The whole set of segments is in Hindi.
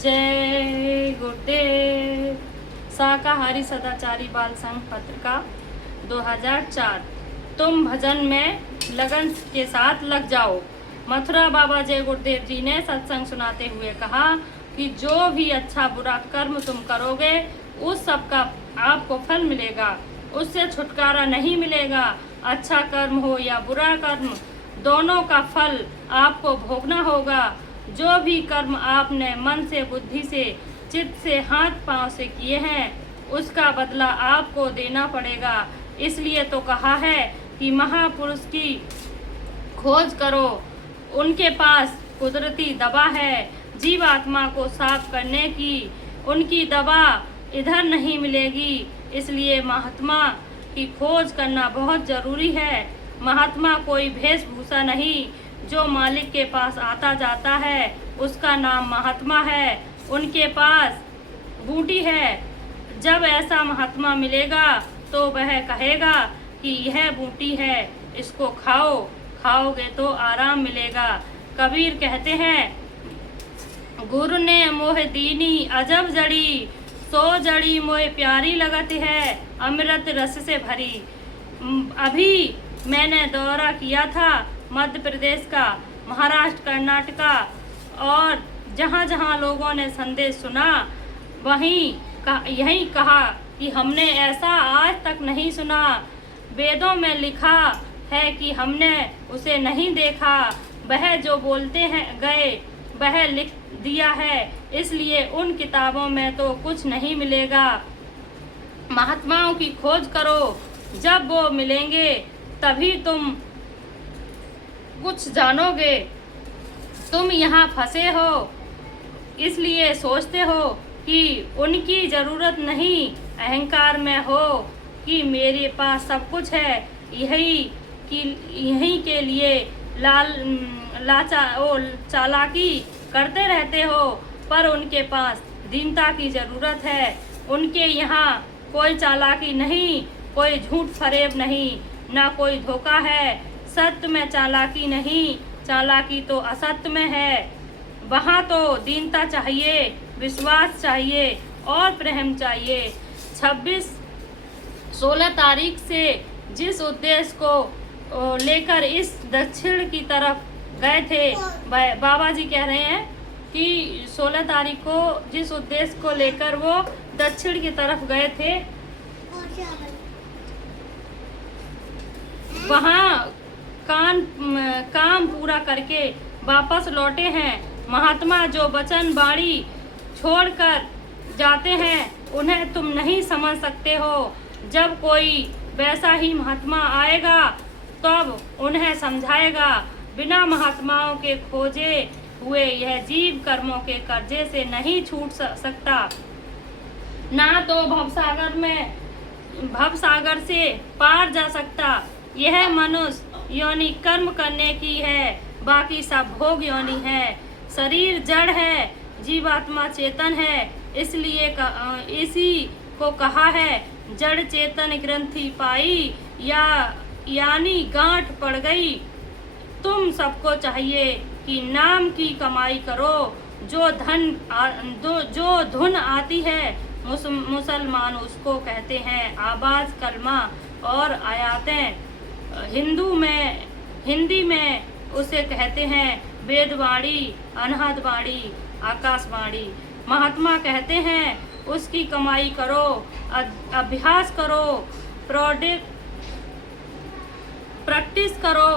जय गुरुदेव। शाकाहारी सदाचारी बाल संघ पत्रिका 2004। तुम भजन में लगन के साथ लग जाओ। मथुरा बाबा जय गुरुदेव जी ने सत्संग सुनाते हुए कहा कि जो भी अच्छा बुरा कर्म तुम करोगे उस सब का आपको फल मिलेगा, उससे छुटकारा नहीं मिलेगा। अच्छा कर्म हो या बुरा कर्म, दोनों का फल आपको भोगना होगा। जो भी कर्म आपने मन से, बुद्धि से, चित्त से, हाथ पांव से किए हैं उसका बदला आपको देना पड़ेगा। इसलिए तो कहा है कि महापुरुष की खोज करो, उनके पास कुदरती दवा है जीवात्मा को साफ करने की। उनकी दवा इधर नहीं मिलेगी, इसलिए महात्मा की खोज करना बहुत जरूरी है। महात्मा कोई वेशभूषा नहीं, जो मालिक के पास आता जाता है उसका नाम महात्मा है। उनके पास बूटी है। जब ऐसा महात्मा मिलेगा तो वह कहेगा कि यह बूटी है, इसको खाओ, खाओगे तो आराम मिलेगा। कबीर कहते हैं, गुरु ने मोह दीनी अजब जड़ी, सो जड़ी मोह प्यारी लगत है, अमृत रस से भरी। अभी मैंने दौरा किया था मध्य प्रदेश का, महाराष्ट्र, कर्नाटका, और जहाँ जहाँ लोगों ने संदेश सुना यही कहा कि हमने ऐसा आज तक नहीं सुना। वेदों में लिखा है कि हमने उसे नहीं देखा। वह जो बोलते हैं गए वह लिख दिया है, इसलिए उन किताबों में तो कुछ नहीं मिलेगा। महात्माओं की खोज करो, जब वो मिलेंगे तभी तुम कुछ जानोगे। तुम यहाँ फंसे हो, इसलिए सोचते हो कि उनकी जरूरत नहीं, अहंकार में हो कि मेरे पास सब कुछ है। यही के लिए चालाकी करते रहते हो, पर उनके पास दीनता की जरूरत है। उनके यहाँ कोई चालाकी नहीं, कोई झूठ फरेब नहीं, ना कोई धोखा है। सत्य में चालाकी नहीं, चालाकी तो असत्य में है। वहाँ तो दीनता चाहिए, विश्वास चाहिए और प्रेम चाहिए। 16 तारीख से जिस उद्देश्य को लेकर इस दक्षिण की तरफ गए थे, बाबा जी कह रहे हैं कि 16 तारीख को जिस उद्देश्य को लेकर वो दक्षिण की तरफ गए थे, वहाँ काम पूरा करके वापस लौटे हैं। महात्मा जो वचन बाणी छोड़कर जाते हैं उन्हें तुम नहीं समझ सकते हो। जब कोई वैसा ही महात्मा आएगा तब उन्हें समझाएगा। बिना महात्माओं के खोजे हुए यह जीव कर्मों के कर्जे से नहीं छूट सकता, ना तो भवसागर से पार जा सकता। यह मनुष्य योनि कर्म करने की है, बाकी सब भोग योनि है। शरीर जड़ है, जीवात्मा चेतन है, इसलिए इसी को कहा है जड़ चेतन ग्रंथि पाई, यानी गांठ पड़ गई। तुम सबको चाहिए कि नाम की कमाई करो। जो धुन आती है मुसलमान उसको कहते हैं आवाज, कलमा और आयातें। हिंदी में उसे कहते हैं वेदवाणी, अनहदवाणी, आकाशवाणी। महात्मा कहते हैं उसकी कमाई करो, अभ्यास करो, प्रैक्टिस करो।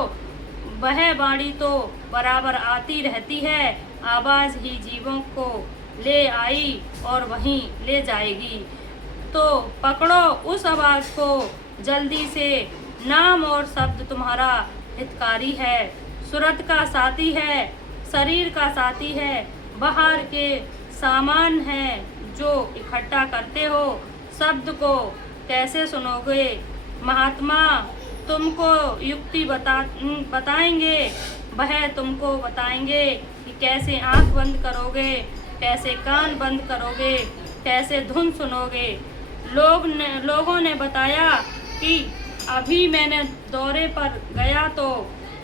वह वाणी तो बराबर आती रहती है, आवाज ही जीवों को ले आई और वहीं ले जाएगी। तो पकड़ो उस आवाज को जल्दी से। नाम और शब्द तुम्हारा हितकारी है, सूरत का साथी है, शरीर का साथी है, बाहर के सामान है जो इकट्ठा करते हो। शब्द को कैसे सुनोगे? महात्मा तुमको युक्ति बताएंगे। वह तुमको बताएंगे कि कैसे आंख बंद करोगे, कैसे कान बंद करोगे, कैसे धुन सुनोगे। लोगों ने बताया कि अभी मैंने दौरे पर गया तो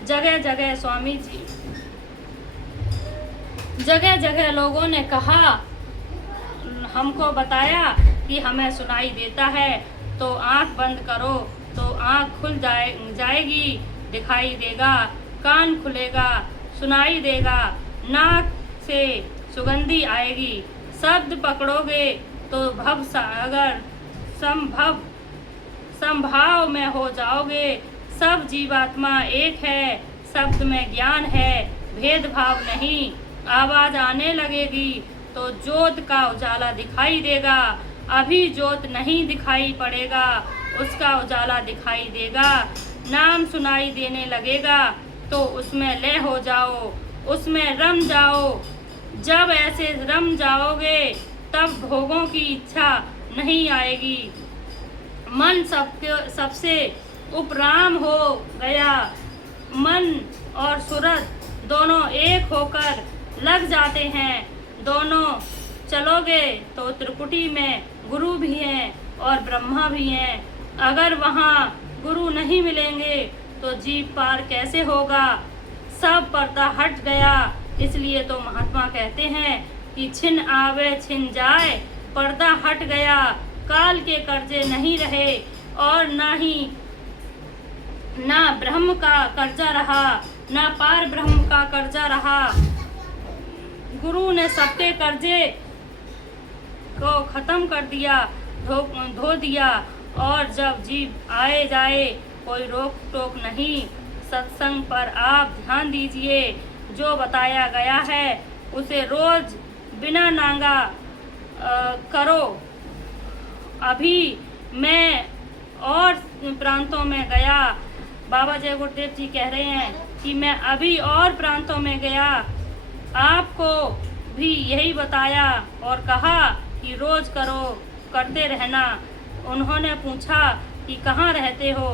जगह जगह स्वामी जी जगह जगह लोगों ने कहा, हमको बताया कि हमें सुनाई देता है, तो आंख बंद करो तो आंख खुल जाएगी, दिखाई देगा, कान खुलेगा, सुनाई देगा, नाक से सुगंधी आएगी, शब्द पकड़ोगे तो भव सागर संभाव में हो जाओगे। सब जीवात्मा एक है, शब्द में ज्ञान है, भेदभाव नहीं। आवाज आने लगेगी तो ज्योत का उजाला दिखाई देगा, अभी ज्योत नहीं दिखाई पड़ेगा, उसका उजाला दिखाई देगा। नाम सुनाई देने लगेगा तो उसमें लय हो जाओ, उसमें रम जाओ। जब ऐसे रम जाओगे तब भोगों की इच्छा नहीं आएगी। मन सबसे उपराम हो गया, मन और सूरत दोनों एक होकर लग जाते हैं। दोनों चलोगे तो त्रिकुटी में गुरु भी हैं और ब्रह्मा भी हैं। अगर वहाँ गुरु नहीं मिलेंगे तो जीव पार कैसे होगा। सब पर्दा हट गया, इसलिए तो महात्मा कहते हैं कि छिन आवे छिन जाए, पर्दा हट गया, काल के कर्जे नहीं रहे और ना ब्रह्म का कर्जा रहा, ना पार ब्रह्म का कर्जा रहा। गुरु ने सबके कर्जे को खत्म कर दिया, धो दिया, और जब जीव आए जाए कोई रोक टोक नहीं। सत्संग पर आप ध्यान दीजिए, जो बताया गया है उसे रोज बिना नांगा करो। अभी मैं और प्रांतों में गया, बाबा जय गुरुदेव जी कह रहे हैं कि मैं अभी और प्रांतों में गया, आपको भी यही बताया और कहा कि रोज करो, करते रहना। उन्होंने पूछा कि कहाँ रहते हो,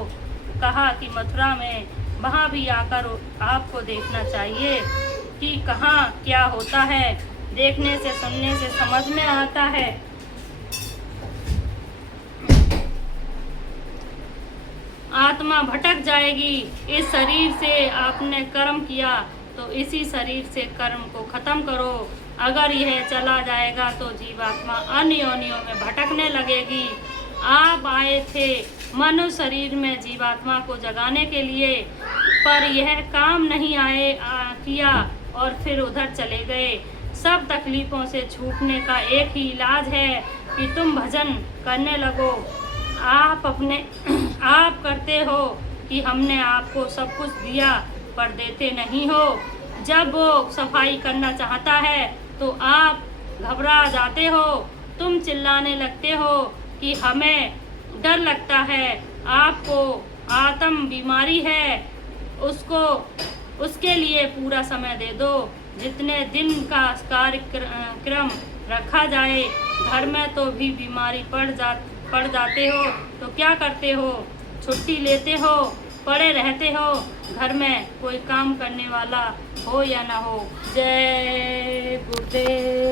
कहा कि मथुरा में। वहाँ भी आकर आपको देखना चाहिए कि कहाँ क्या होता है। देखने से सुनने से समझ में आता है। आत्मा भटक जाएगी। इस शरीर से आपने कर्म किया तो इसी शरीर से कर्म को खत्म करो। अगर यह चला जाएगा तो जीवात्मा अन्य योनियों में भटकने लगेगी। आप आए थे मनुष्य शरीर में जीवात्मा को जगाने के लिए, पर यह काम नहीं किया और फिर उधर चले गए। सब तकलीफों से छूटने का एक ही इलाज है कि तुम भजन करने लगो। आप करते हो कि हमने आपको सब कुछ दिया, पर देते नहीं हो। जब वो सफाई करना चाहता है तो आप घबरा जाते हो, तुम चिल्लाने लगते हो कि हमें डर लगता है। आपको आत्म बीमारी है, उसके लिए पूरा समय दे दो। जितने दिन का कार्यक्रम रखा जाए, घर में तो भी बीमारी पड़ जाते हो तो क्या करते हो, छुट्टी लेते हो, पड़े रहते हो घर में, कोई काम करने वाला हो या ना हो। जय गुरुदेव।